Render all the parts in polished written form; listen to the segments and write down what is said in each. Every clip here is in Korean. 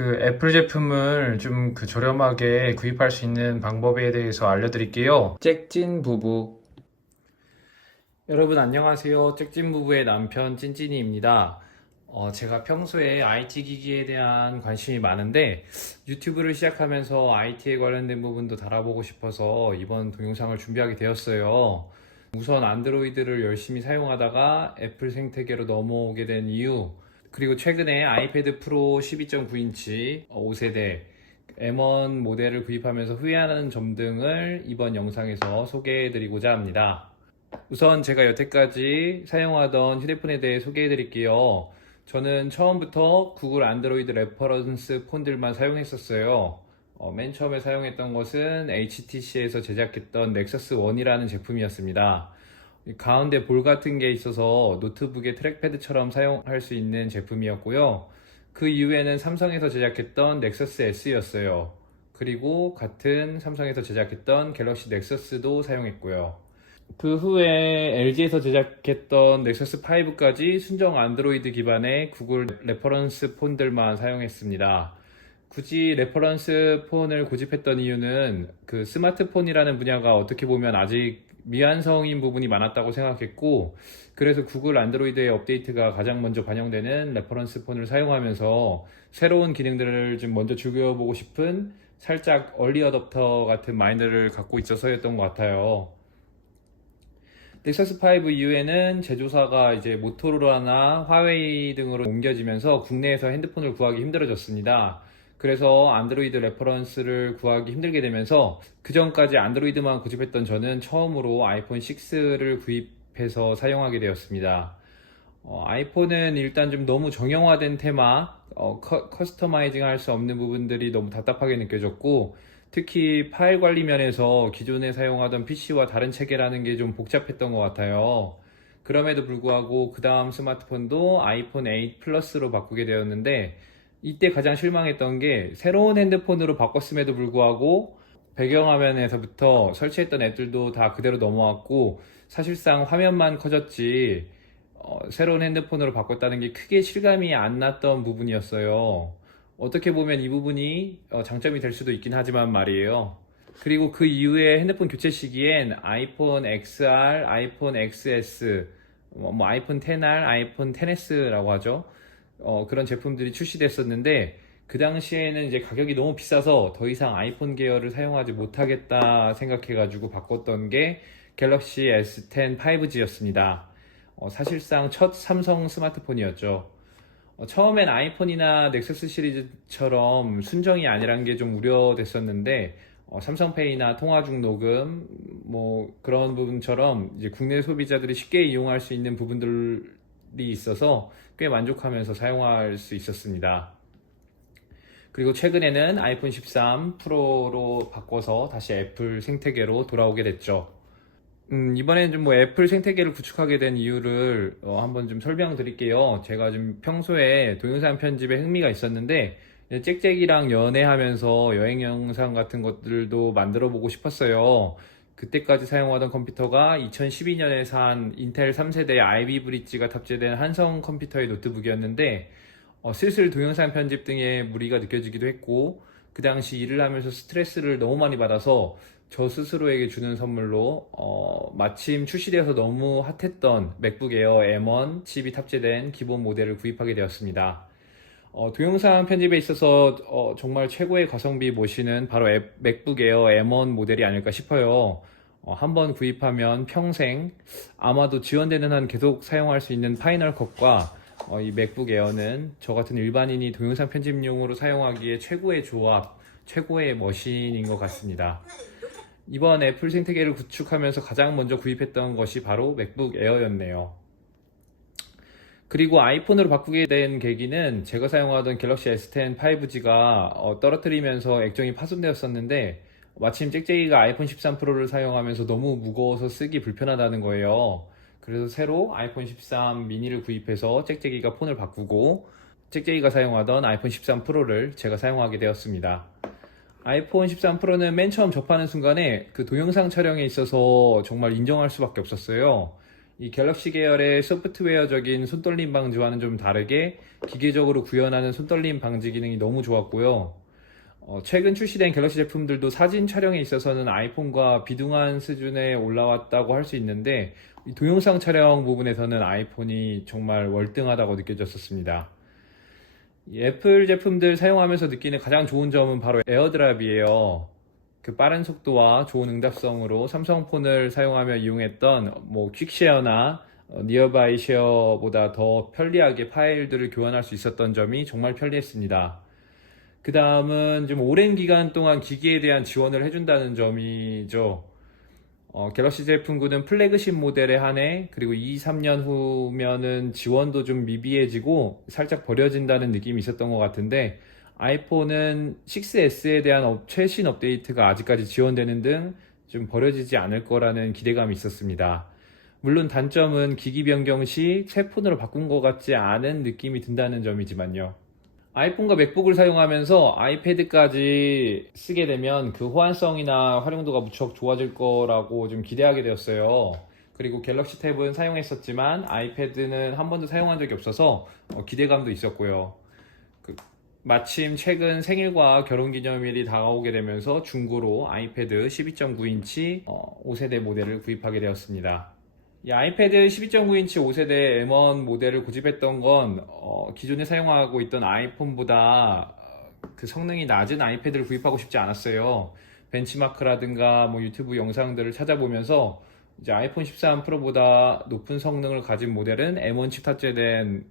애플 제품을 좀 저렴하게 구입할 수 있는 방법에 대해서 알려드릴게요. 잭진 부부. 여러분 안녕하세요. 잭진 부부의 남편 찐찐이입니다. 제가 평소에 IT 기기에 대한 관심이 많은데 유튜브를 시작하면서 IT에 관련된 부분도 달아보고 싶어서 이번 동영상을 준비하게 되었어요. 우선 안드로이드를 열심히 사용하다가 애플 생태계로 넘어오게 된 이유, 그리고 최근에 아이패드 프로 12.9인치 5세대 M1 모델을 구입하면서 후회하는 점 등을 이번 영상에서 소개해 드리고자 합니다. 우선 제가 여태까지 사용하던 휴대폰에 대해 소개해 드릴게요. 저는 처음부터 구글 안드로이드 레퍼런스 폰들만 사용했었어요. 맨 처음에 사용했던 것은 HTC에서 제작했던 넥서스 1이라는 제품이었습니다. 가운데 볼 같은 게 있어서 노트북의 트랙패드처럼 사용할 수 있는 제품이었고요. 그 이후에는 삼성에서 제작했던 넥서스 S였어요. 그리고 같은 삼성에서 제작했던 갤럭시 넥서스도 사용했고요. 그 후에 LG에서 제작했던 넥서스 5까지 순정 안드로이드 기반의 구글 레퍼런스 폰들만 사용했습니다. 굳이 레퍼런스 폰을 고집했던 이유는 그 스마트폰이라는 분야가 어떻게 보면 아직 미완성인 부분이 많았다고 생각했고, 그래서 구글 안드로이드의 업데이트가 가장 먼저 반영되는 레퍼런스 폰을 사용하면서 새로운 기능들을 좀 먼저 즐겨보고 싶은 살짝 얼리 어댑터 같은 마인드를 갖고 있어서였던 것 같아요. 넥서스 5 이후에는 제조사가 이제 모토로라나 화웨이 등으로 옮겨지면서 국내에서 핸드폰을 구하기 힘들어졌습니다. 그래서 안드로이드 레퍼런스를 구하기 힘들게 되면서 그 전까지 안드로이드만 고집했던 저는 처음으로 아이폰 6를 구입해서 사용하게 되었습니다. 아이폰은 일단 좀 너무 정형화된 테마, 커스터마이징 할 수 없는 부분들이 너무 답답하게 느껴졌고, 특히 파일 관리 면에서 기존에 사용하던 PC와 다른 체계라는 게 좀 복잡했던 것 같아요. 그럼에도 불구하고 그 다음 스마트폰도 아이폰 8 플러스로 바꾸게 되었는데, 이때 가장 실망했던 게 새로운 핸드폰으로 바꿨음에도 불구하고 배경화면에서부터 설치했던 앱들도 다 그대로 넘어왔고, 사실상 화면만 커졌지 새로운 핸드폰으로 바꿨다는 게 크게 실감이 안 났던 부분이었어요. 어떻게 보면 이 부분이 장점이 될 수도 있긴 하지만 말이에요. 그리고 그 이후에 핸드폰 교체 시기엔 아이폰 XR, 아이폰 XS, 아이폰 XR, 아이폰 XS라고 하죠. 그런 제품들이 출시됐었는데, 그 당시에는 이제 가격이 너무 비싸서 더 이상 아이폰 계열을 사용하지 못하겠다 생각해가지고 바꿨던 게 갤럭시 S10 5G였습니다. 사실상 첫 삼성 스마트폰이었죠. 처음엔 아이폰이나 넥서스 시리즈처럼 순정이 아니란 게 좀 우려됐었는데, 삼성페이나 통화 중 녹음 그런 부분처럼 이제 국내 소비자들이 쉽게 이용할 수 있는 부분들이 있어서 꽤 만족하면서 사용할 수 있었습니다. 그리고 최근에는 아이폰 13 프로로 바꿔서 다시 애플 생태계로 돌아오게 됐죠. 이번에는 좀 애플 생태계를 구축하게 된 이유를 한번 좀 설명드릴게요. 제가 좀 평소에 동영상 편집에 흥미가 있었는데, 짹짹이랑 연애하면서 여행 영상 같은 것들도 만들어 보고 싶었어요. 그때까지 사용하던 컴퓨터가 2012년에 산 인텔 3세대 아이비 브릿지가 탑재된 한성 컴퓨터의 노트북이었는데, 슬슬 동영상 편집 등의 무리가 느껴지기도 했고, 그 당시 일을 하면서 스트레스를 너무 많이 받아서 저 스스로에게 주는 선물로 마침 출시되어서 너무 핫했던 맥북 에어 M1 칩이 탑재된 기본 모델을 구입하게 되었습니다. 동영상 편집에 있어서 정말 최고의 가성비 모시는 바로 맥북 에어 M1 모델이 아닐까 싶어요. 한번 구입하면 평생, 아마도 지원되는 한 계속 사용할 수 있는 파이널 컷과 이 맥북 에어는 저 같은 일반인이 동영상 편집용으로 사용하기에 최고의 조합, 최고의 머신인 것 같습니다. 이번 애플 생태계를 구축하면서 가장 먼저 구입했던 것이 바로 맥북 에어였네요. 그리고 아이폰으로 바꾸게 된 계기는 제가 사용하던 갤럭시 S10 5G가 떨어뜨리면서 액정이 파손되었었는데, 마침 짹짹이가 아이폰 13 프로를 사용하면서 너무 무거워서 쓰기 불편하다는 거예요. 그래서 새로 아이폰 13 미니를 구입해서 짹짹이가 폰을 바꾸고, 짹짹이가 사용하던 아이폰 13 프로를 제가 사용하게 되었습니다. 아이폰 13 프로는 맨 처음 접하는 순간에 그 동영상 촬영에 있어서 정말 인정할 수밖에 없었어요. 이 갤럭시 계열의 소프트웨어적인 손떨림 방지와는 좀 다르게 기계적으로 구현하는 손떨림 방지 기능이 너무 좋았고요. 최근 출시된 갤럭시 제품들도 사진 촬영에 있어서는 아이폰과 비등한 수준에 올라왔다고 할 수 있는데 이 동영상 촬영 부분에서는 아이폰이 정말 월등하다고 느껴졌었습니다. 이 애플 제품들 사용하면서 느끼는 가장 좋은 점은 바로 에어드랍이에요. 그 빠른 속도와 좋은 응답성으로 삼성폰을 사용하며 이용했던 퀵쉐어나 니어바이 쉐어보다 더 편리하게 파일들을 교환할 수 있었던 점이 정말 편리했습니다. 그 다음은 좀 오랜 기간 동안 기기에 대한 지원을 해준다는 점이죠. 갤럭시 제품군은 플래그십 모델에 한해 그리고 2, 3년 후면은 지원도 좀 미비해지고 살짝 버려진다는 느낌이 있었던 것 같은데 아이폰은 6S에 대한 최신 업데이트가 아직까지 지원되는 등 좀 버려지지 않을 거라는 기대감이 있었습니다. 물론 단점은 기기 변경 시 새 폰으로 바꾼 것 같지 않은 느낌이 든다는 점이지만요. 아이폰과 맥북을 사용하면서 아이패드까지 쓰게 되면 그 호환성이나 활용도가 무척 좋아질 거라고 좀 기대하게 되었어요. 그리고 갤럭시 탭은 사용했었지만 아이패드는 한 번도 사용한 적이 없어서 기대감도 있었고요. 마침 최근 생일과 결혼기념일이 다가오게 되면서 중고로 아이패드 12.9인치 5세대 모델을 구입하게 되었습니다. 이 아이패드 12.9인치 5세대 M1 모델을 고집했던 건 기존에 사용하고 있던 아이폰보다 그 성능이 낮은 아이패드를 구입하고 싶지 않았어요. 벤치마크라든가 유튜브 영상들을 찾아보면서 이제 아이폰 13 프로보다 높은 성능을 가진 모델은 M1 칩 탑재된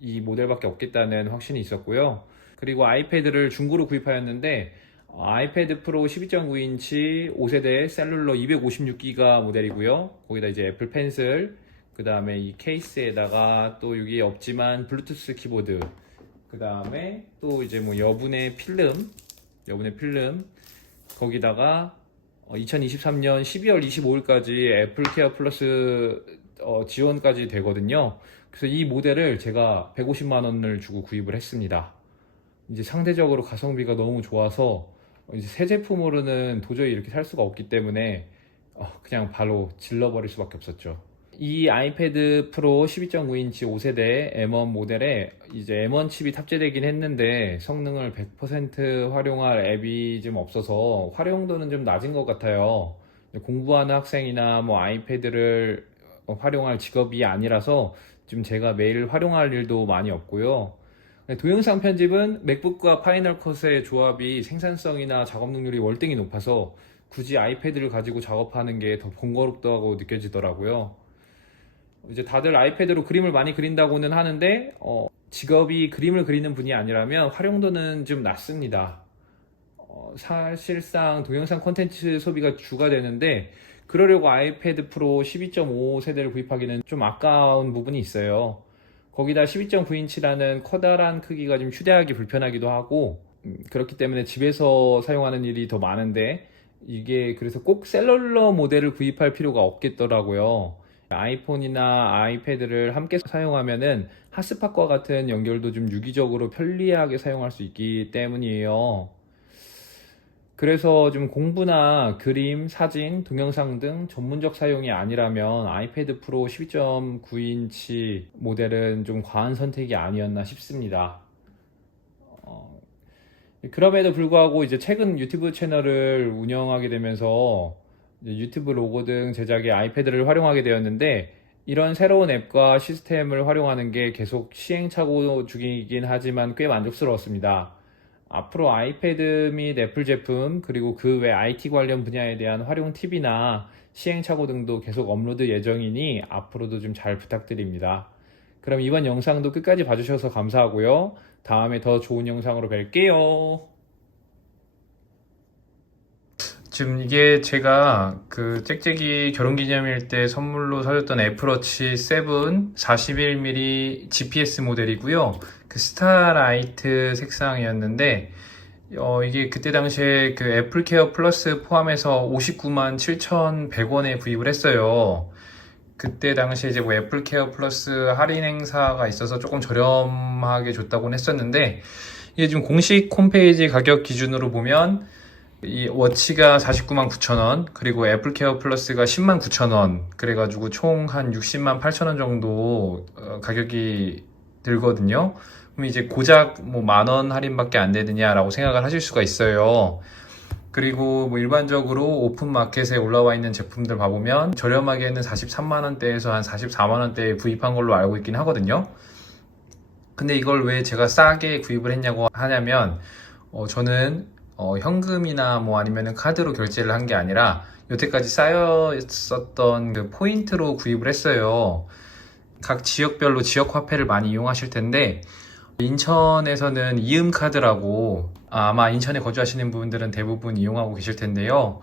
이 모델밖에 없겠다는 확신이 있었고요. 그리고 아이패드를 중고로 구입하였는데 아이패드 프로 12.9인치 5세대 셀룰러 256기가 모델이고요. 거기다 이제 애플 펜슬, 그 다음에 이 케이스에다가 또 여기 없지만 블루투스 키보드, 그 다음에 또 이제 여분의 필름, 거기다가 2023년 12월 25일까지 애플 케어 플러스 지원까지 되거든요. 그래서 이 모델을 제가 150만 원을 주고 구입을 했습니다. 이제 상대적으로 가성비가 너무 좋아서 이제 새 제품으로는 도저히 이렇게 살 수가 없기 때문에 그냥 바로 질러버릴 수밖에 없었죠. 이 아이패드 프로 12.9인치 5세대 M1 모델에 이제 M1 칩이 탑재되긴 했는데 성능을 100% 활용할 앱이 좀 없어서 활용도는 좀 낮은 것 같아요. 공부하는 학생이나 아이패드를 활용할 직업이 아니라서 지금 제가 매일 활용할 일도 많이 없고요. 동영상 편집은 맥북과 파이널 컷의 조합이 생산성이나 작업 능률이 월등히 높아서 굳이 아이패드를 가지고 작업하는 게 더 번거롭다고 느껴지더라고요. 이제 다들 아이패드로 그림을 많이 그린다고는 하는데 직업이 그림을 그리는 분이 아니라면 활용도는 좀 낮습니다. 사실상 동영상 콘텐츠 소비가 주가 되는데 그러려고 아이패드 프로 12.5 세대를 구입하기는 좀 아까운 부분이 있어요. 거기다 12.9인치라는 커다란 크기가 좀 휴대하기 불편하기도 하고 그렇기 때문에 집에서 사용하는 일이 더 많은데 이게 그래서 꼭 셀룰러 모델을 구입할 필요가 없겠더라고요. 아이폰이나 아이패드를 함께 사용하면은 핫스팟과 같은 연결도 좀 유기적으로 편리하게 사용할 수 있기 때문이에요. 그래서 좀 공부나 그림, 사진, 동영상 등 전문적 사용이 아니라면 아이패드 프로 12.9인치 모델은 좀 과한 선택이 아니었나 싶습니다. 그럼에도 불구하고 이제 최근 유튜브 채널을 운영하게 되면서 유튜브 로고 등 제작에 아이패드를 활용하게 되었는데 이런 새로운 앱과 시스템을 활용하는 게 계속 시행착오 중이긴 하지만 꽤 만족스러웠습니다. 앞으로 아이패드 및 애플 제품 그리고 그 외 IT 관련 분야에 대한 활용 팁이나 시행착오 등도 계속 업로드 예정이니 앞으로도 좀 잘 부탁드립니다. 그럼 이번 영상도 끝까지 봐주셔서 감사하고요. 다음에 더 좋은 영상으로 뵐게요. 지금 이게 제가 그 짹짹이 결혼기념일 때 선물로 사줬던 애플워치 7 41mm GPS 모델이고요. 그 스타라이트 색상이었는데 이게 그때 당시에 그 애플케어 플러스 포함해서 59만 7,100원에 구입을 했어요. 그때 당시에 이제 애플케어 플러스 할인 행사가 있어서 조금 저렴하게 줬다고는 했었는데 이게 지금 공식 홈페이지 가격 기준으로 보면 이 워치가 49만 9천 원, 그리고 애플케어 플러스가 10만 9천 원, 그래가지고 총 한 60만 8천 원 정도 가격이 들거든요. 그럼 이제 고작 뭐 만 원 할인밖에 안 되느냐라고 생각을 하실 수가 있어요. 그리고 뭐 일반적으로 오픈 마켓에 올라와 있는 제품들 봐보면 저렴하게는 43만 원대에서 한 44만 원대에 구입한 걸로 알고 있긴 하거든요. 근데 이걸 왜 제가 싸게 구입을 했냐고 하냐면 저는 현금이나 뭐 아니면은 카드로 결제를 한 게 아니라 여태까지 쌓여 있었던 그 포인트로 구입을 했어요. 각 지역별로 지역 화폐를 많이 이용하실 텐데 인천에서는 이음카드라고 아마 인천에 거주하시는 분들은 대부분 이용하고 계실 텐데요.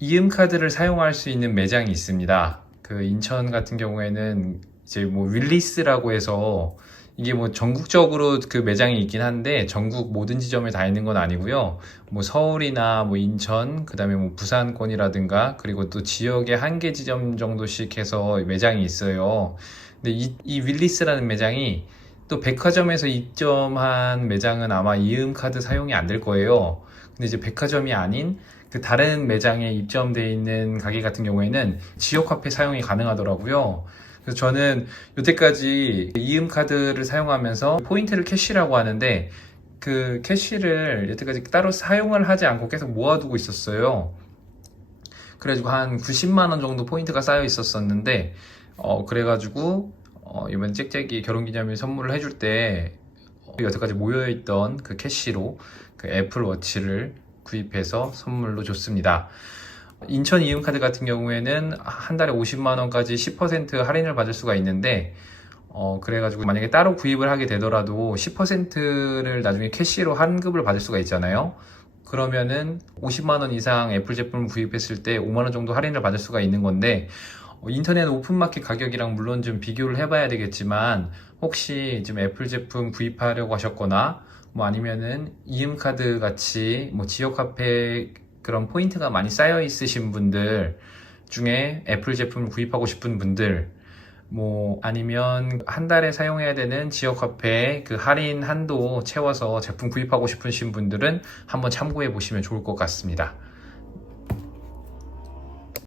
이음카드를 사용할 수 있는 매장이 있습니다. 그 인천 같은 경우에는 이제 뭐 윌리스라고 해서 이게 뭐 전국적으로 그 매장이 있긴 한데 전국 모든 지점에 다 있는 건 아니고요. 뭐 서울이나 뭐 인천, 그다음에 뭐 부산권이라든가 그리고 또 지역에 한 개 지점 정도씩 해서 매장이 있어요. 근데 이 윌리스라는 매장이 또 백화점에서 입점한 매장은 아마 이음카드 사용이 안 될 거예요. 근데 이제 백화점이 아닌 그 다른 매장에 입점되어 있는 가게 같은 경우에는 지역화폐 사용이 가능하더라고요. 그래서 저는 여태까지 이음카드를 사용하면서 포인트를 캐시라고 하는데 그 캐시를 여태까지 따로 사용을 하지 않고 계속 모아두고 있었어요. 그래가지고 한 90만 원 정도 포인트가 쌓여 있었었는데 그래가지고 이번 짹짹이 결혼기념일 선물을 해줄 때 여태까지 모여있던 그 캐시로 그 애플워치를 구입해서 선물로 줬습니다. 인천 이음카드 같은 경우에는 한 달에 50만 원까지 10% 할인을 받을 수가 있는데 그래가지고 만약에 따로 구입을 하게 되더라도 10%를 나중에 캐시로 환급을 받을 수가 있잖아요. 그러면은 50만 원 이상 애플 제품을 구입했을 때 5만 원 정도 할인을 받을 수가 있는 건데 인터넷 오픈마켓 가격이랑 물론 좀 비교를 해봐야 되겠지만 혹시 지금 애플 제품 구입하려고 하셨거나 뭐 아니면은 이음카드 같이 뭐 지역화폐 그런 포인트가 많이 쌓여 있으신 분들 중에 애플 제품을 구입하고 싶은 분들 뭐 아니면 한 달에 사용해야 되는 지역화폐 그 할인 한도 채워서 제품 구입하고 싶으신 분들은 한번 참고해 보시면 좋을 것 같습니다.